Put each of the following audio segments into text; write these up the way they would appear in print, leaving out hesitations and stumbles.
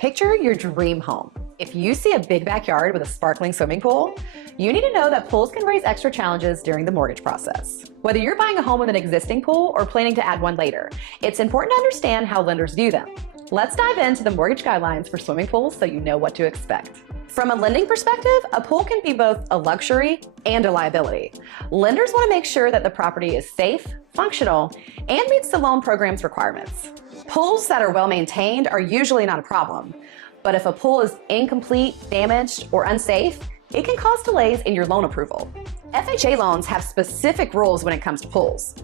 Picture your dream home. If you see a big backyard with a sparkling swimming pool, you need to know that pools can raise extra challenges during the mortgage process. Whether you're buying a home with an existing pool or planning to add one later, it's important to understand how lenders view them. Let's dive into the mortgage guidelines for swimming pools so you know what to expect. From a lending perspective, a pool can be both a luxury and a liability. Lenders want to make sure that the property is safe, functional, and meets the loan program's requirements. Pools that are well maintained are usually not a problem, but if a pool is incomplete, damaged, or unsafe, it can cause delays in your loan approval. FHA loans have specific rules when it comes to pools.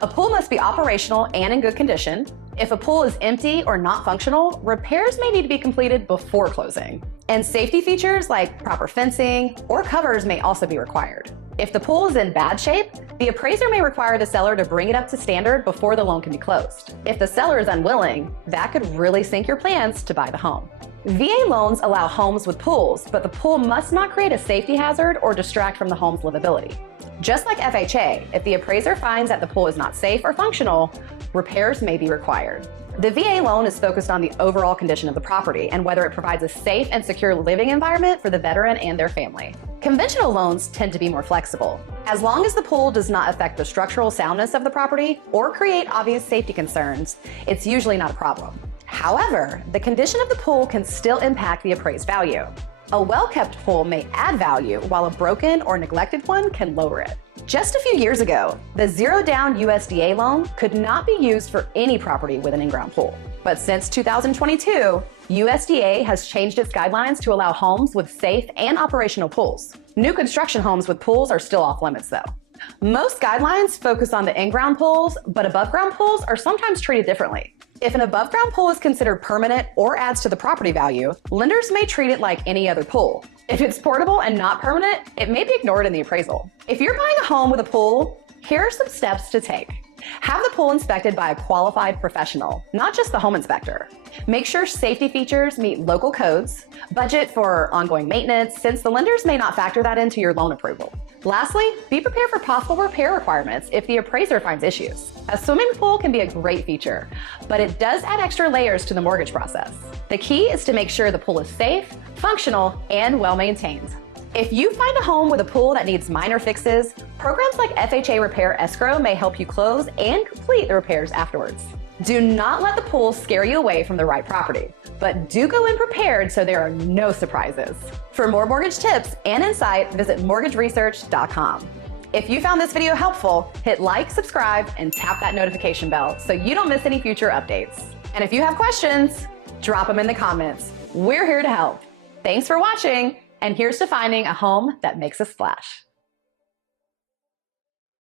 A pool must be operational and in good condition. If a pool is empty or not functional, repairs may need to be completed before closing. And safety features like proper fencing or covers may also be required. If the pool is in bad shape, the appraiser may require the seller to bring it up to standard before the loan can be closed. If the seller is unwilling, that could really sink your plans to buy the home. VA loans allow homes with pools, but the pool must not create a safety hazard or distract from the home's livability. Just like FHA, if the appraiser finds that the pool is not safe or functional, repairs may be required. The VA loan is focused on the overall condition of the property and whether it provides a safe and secure living environment for the veteran and their family. Conventional loans tend to be more flexible. As long as the pool does not affect the structural soundness of the property or create obvious safety concerns, it's usually not a problem. However, the condition of the pool can still impact the appraised value. A well-kept pool may add value, while a broken or neglected one can lower it. Just a few years ago, the zero-down USDA loan could not be used for any property with an in-ground pool. But since 2022, USDA has changed its guidelines to allow homes with safe and operational pools. New construction homes with pools are still off limits though. Most guidelines focus on the in-ground pools, but above-ground pools are sometimes treated differently. If an above-ground pool is considered permanent or adds to the property value, lenders may treat it like any other pool. If it's portable and not permanent, it may be ignored in the appraisal. If you're buying a home with a pool, here are some steps to take. Have the pool inspected by a qualified professional, not just the home inspector. Make sure safety features meet local codes. Budget for ongoing maintenance, since the lenders may not factor that into your loan approval. Lastly, be prepared for possible repair requirements if the appraiser finds issues. A swimming pool can be a great feature, but it does add extra layers to the mortgage process. The key is to make sure the pool is safe, functional, and well maintained. If you find a home with a pool that needs minor fixes, programs like FHA Repair Escrow may help you close and complete the repairs afterwards. Do not let the pool scare you away from the right property, but do go in prepared so there are no surprises. For more mortgage tips and insight, visit mortgageresearch.com. If you found this video helpful, hit like, subscribe, and tap that notification bell so you don't miss any future updates. And if you have questions, drop them in the comments. We're here to help. Thanks for watching, and here's to finding a home that makes a splash.